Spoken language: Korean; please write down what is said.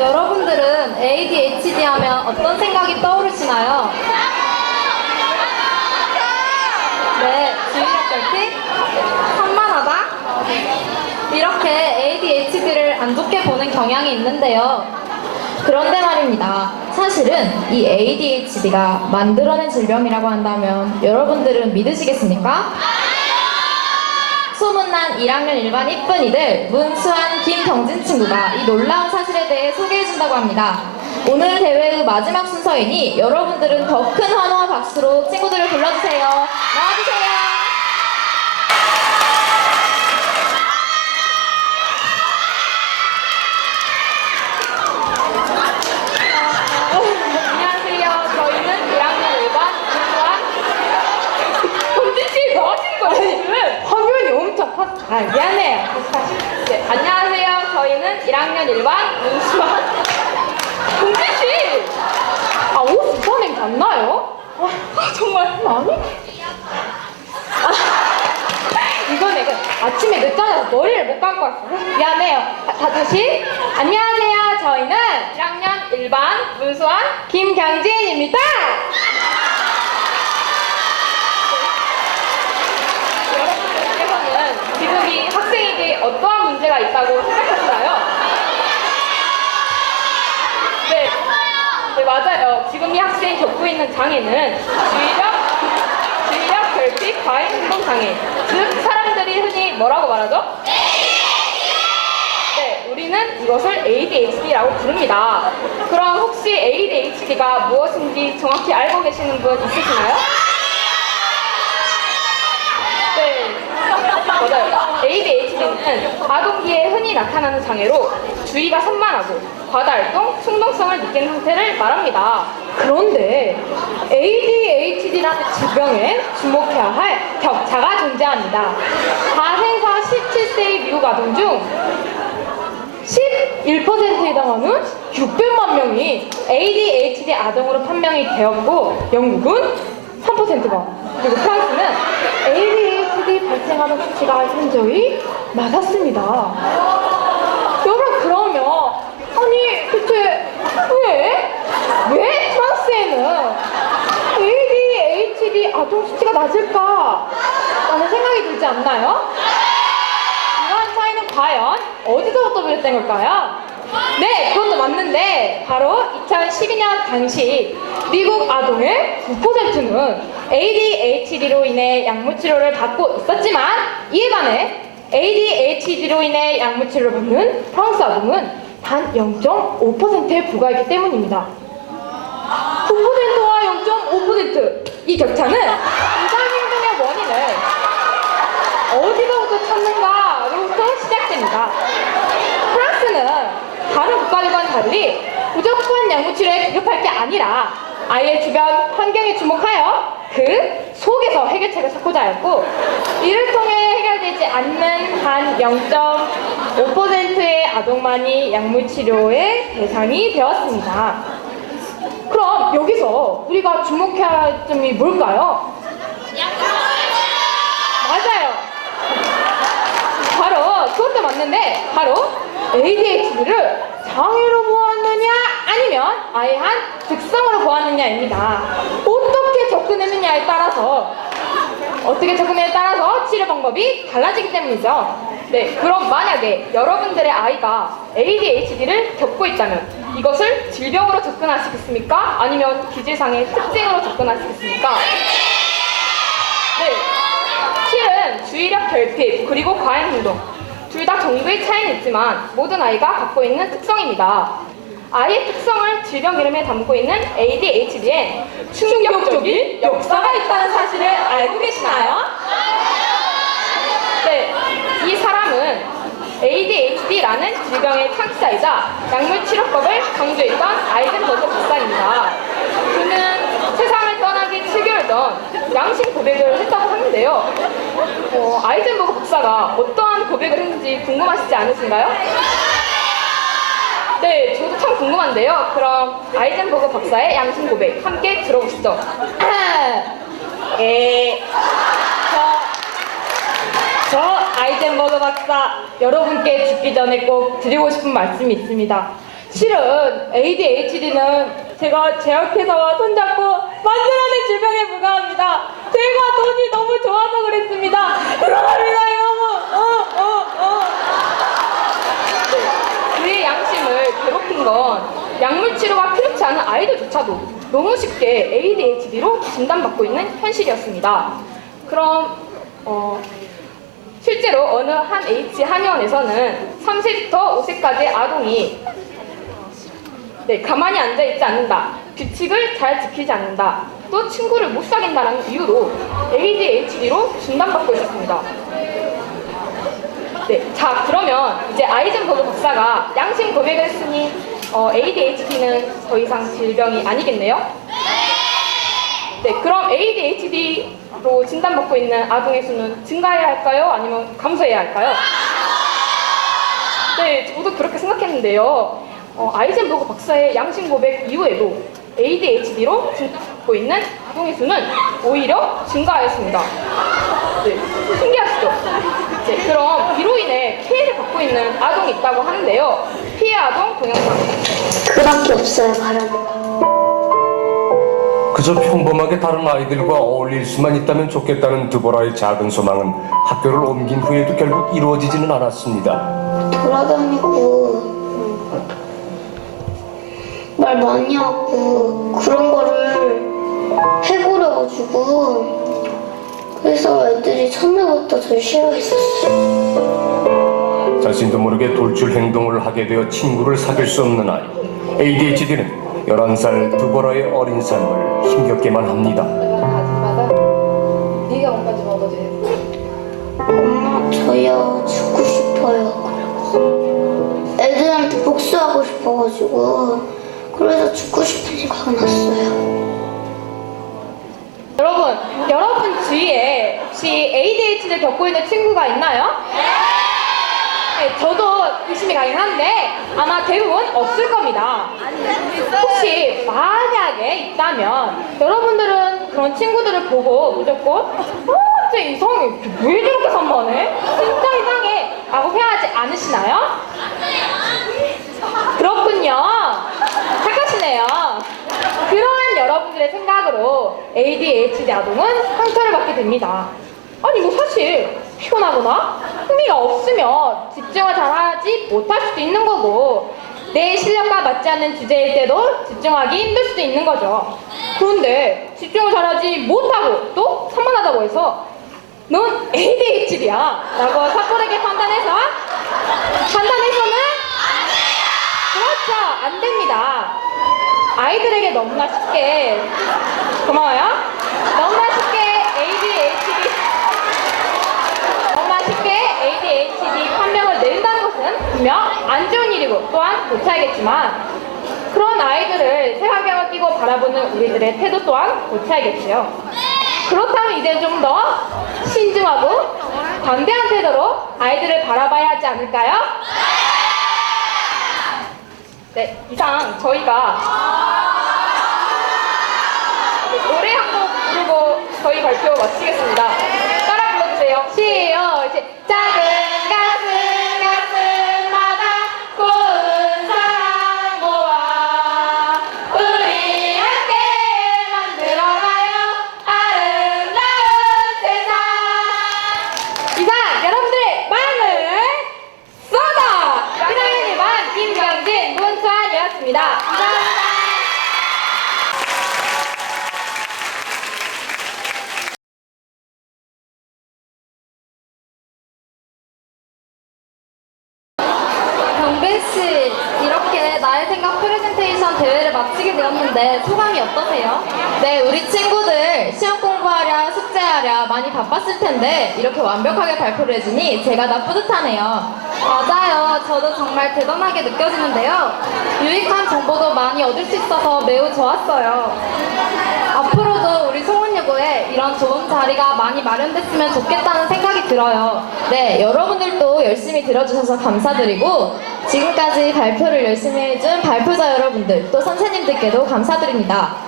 여러분들은 ADHD 하면 어떤 생각이 떠오르시나요? 네, 주의력 결핍, 산만하다. 이렇게 ADHD를 안 좋게 보는 경향이 있는데요. 그런데 말입니다. 사실은 이 ADHD가 만들어낸 질병이라고 한다면 여러분들은 믿으시겠습니까? 소문난 1학년 일반 이쁜이들 문수한, 김경진 친구가 이 놀라운 사실에 대해 소개해준다고 합니다. 오늘 대회의 마지막 순서이니 여러분들은 더 큰 환호와 박수로 친구들을 불러주세요. 나와주세요. 안녕하세요. 저희는 1학년 1반 문수한. 경진씨 뭐 하시는 거예요? 화면이 엄청 미안해요. 네, 안녕하세요. 저희는 1학년 1반 문수한. 경진씨! 옷 이상 냄새 안 나요? 정말 아니? 이거 내가 아침에 늦자마자 머리를 못 감고 왔어. 미안해요. 다시. 안녕하세요. 저희는 1학년 1반 문수한 김경진입니다. 여러분들께서는 지금 이 학생에게 어떠한 문제가 있다고 생각하시나요? 네, 맞아요. 지금 이 학생이 겪고 있는 장애는 주의력 결핍 과잉 행동 장애. 즉, 사람들이 흔히 뭐라고 말하죠? 네, 우리는 이것을 ADHD라고 부릅니다. 그럼 혹시 ADHD가 무엇인지 정확히 알고 계시는 분 있으시나요? 네, 맞아요. ADHD는 아동기에 흔히 나타나는 장애로 주의가 산만하고 과다활동, 충동성을 느끼는 상태를 말합니다. 그런데 ADHD라는 질병에 주목해야 할 격차가 존재합니다. 4세에서 17세의 미국 아동 중 11%에 해당하는 600만 명이 ADHD 아동으로 판명이 되었고, 영국은 3%가, 그리고 프랑스는 ADHD 발생하는 수치가 현저히 낮았습니다. 여러분, 그러면 아니 대체 왜 프랑스에는 ADHD 아동 수치가 낮을까? 라는 생각이 들지 않나요? 이러한 차이는 과연 어디서부터 비롯된 걸까요? 네, 그것도 맞는데 바로 2012년 당시 미국 아동의 9%는 ADHD로 인해 약물치료를 받고 있었지만, 이에 반해 ADHD로 인해 약물치료를 받는 프랑스 아동은 단 0.5%에 불과했기 때문입니다. 9%와 0.5%, 이 격차는 이상 행동의 원인을 어디서부터 찾는가로부터 시작됩니다. 프랑스는 다른 국가들과는 달리 무조건 약물치료에 급급할 게 아니라 아이의 주변 환경에 주목하여 그 속에서 해결책을 찾고자 하였고, 이를 통해 해결되지 않는 단 0.5%의 아동만이 약물치료의 대상이 되었습니다. 그럼 여기서 우리가 주목해야 할 점이 뭘까요? 맞아요. 바로 그것도 맞는데, 바로 ADHD를 장애로 보았느냐 아니면 아예 한 특성으로 보았느냐입니다. 어떻게 접근에 따라서 치료 방법이 달라지기 때문이죠. 네, 그럼 만약에 여러분들의 아이가 ADHD를 겪고 있다면 이것을 질병으로 접근하시겠습니까? 아니면 기질상의 특징으로 접근하시겠습니까? 네, 실은 주의력 결핍 그리고 과잉 행동 둘 다 정도의 차이는 있지만 모든 아이가 갖고 있는 특성입니다. 아이의 특성을 질병 이름에 담고 있는 ADHD엔 충격적인 역사가 있다는 사실을 알고 계시나요? 네, 이 사람은 ADHD라는 질병의 창시자이자 약물치료법을 강조했던 아이젠버그 박사입니다. 그는 세상을 떠나기 7개월 전 양심 고백을 했다고 하는데요. 아이젠버그 박사가 어떠한 고백을 했는지 궁금하시지 않으신가요? 네, 저도 참 궁금한데요. 그럼 아이젠버그 박사의 양심 고백 함께 들어보시죠. 저 아이젠버그 박사, 여러분께 죽기 전에 꼭 드리고 싶은 말씀이 있습니다. 실은 ADHD는 제가 제약회사와 손잡고 만들어낸 질병에 불과합니다. 제가 돈이 너무 좋아서 그랬습니다. 들어갑니다, 이놈은. 네, 그의 양심을 괴롭힌 건 약물 치료가 필요치 않은 아이들조차도 너무 쉽게 ADHD로 진단받고 있는 현실이었습니다. 그럼 실제로 어느 한 H 한의원에서는 3세부터 5세까지의 아동이 가만히 앉아있지 않는다, 규칙을 잘 지키지 않는다, 또 친구를 못 사귄다는 이유로 ADHD로 진단받고 있었습니다. 자, 그러면 이제 아이젠버그 박사가 양심 고백을 했으니 ADHD는 더 이상 질병이 아니겠네요? 네, 그럼 ADHD로 진단받고 있는 아동의 수는 증가해야 할까요? 아니면 감소해야 할까요? 네, 저도 그렇게 생각했는데요. 아이젠버그 박사의 양심 고백 이후에도 ADHD로 진단받고 있는 아동의 수는 오히려 증가하였습니다. 네, 신기하시죠? 네, 그럼 이로 인해 피해를 받고 있는 아동이 있다고 하는데요. 피해 아동 동영상. 그밖에 없어요, 바라는. 그저 평범하게 다른 아이들과 어울릴 수만 있다면 좋겠다는 드보라의 작은 소망은 학교를 옮긴 후에도 결국 이루어지지는 않았습니다. 돌아다니고 말 많이 하고 그런 거를 해버려가지고 그래서 애들이 처음부터 절 싫어했었어요. 자신도 모르게 돌출 행동을 하게 되어 친구를 사귈 수 없는 아이. ADHD는 11살 드보라의 어린 삶을 힘겹게만 합니다. 네가 엄마 좀 얻어줘. 엄마, 저요 죽고 싶어요. 그리고 애들한테 복수하고 싶어가지고 그래서 죽고 싶은 생각이 났어요. 여러분 주위에 혹시 ADHD를 겪고 있는 친구가 있나요? 네, 저도 의심이 가긴 한데 아마 대부분 없을 겁니다. 혹시 만약에 있다면 여러분들은 그런 친구들을 보고 무조건 진짜 이상해, 왜 저렇게 산만해? 진짜 이상해 라고 생각하지 않으시나요? 그렇군요. 착하시네요. 그러한 여러분들의 생각으로 ADHD 아동은 상처를 받게 됩니다. 아니 뭐 사실 피곤하거나 흥미가 없으면 집중을 잘하지 못할 수도 있는 거고 내 실력과 맞지 않는 주제일 때도 집중하기 힘들 수도 있는 거죠. 그런데 집중을 잘하지 못하고 또 산만하다고 해서 넌 ADHD야 라고 섣부르게 판단해서는 그렇죠, 안 됩니다. 아이들에게 너무나 쉽게 고마워요. 너무나 쉽게 ADHD 판명을 내린다는 것은 분명 안 좋은 일이고 또한 고쳐야겠지만 그런 아이들을 색안경을 끼고 바라보는 우리들의 태도 또한 고쳐야겠지요. 그렇다면 이제 좀 더 신중하고 관대한 태도로 아이들을 바라봐야 하지 않을까요? 네, 이상 저희가 노래 한 곡 부르고 저희 발표 마치겠습니다. 따라 불러주세요. 시작! 작은 가슴마다 고운 사랑 모아 우리 함께 만들어가요 아름다운 세상. 이상 여러분들의 마음을 쏟아! 기다리는 김경진, 문수환이었습니다. 감사합니다. 경빈씨, 이렇게 나의 생각 프레젠테이션 대회를 마치게 되었는데 소감이 어떠세요? 네, 우리 친구들 시험 공부하랴 숙제하랴 많이 바빴을 텐데 이렇게 완벽하게 발표를 해주니 제가 다 뿌듯하네요. 맞아요, 저도 정말 대단하게 느껴지는데요. 유익한 정보도 많이 얻을 수 있어서 매우 좋았어요. 앞으로도 우리 송원여고에 이런 좋은 자리가 많이 마련됐으면 좋겠다는 생각이 들어요. 네, 여러분들도 열심히 들어주셔서 감사드리고 지금까지 발표를 열심히 해준 발표자 여러분들 또 선생님들께도 감사드립니다.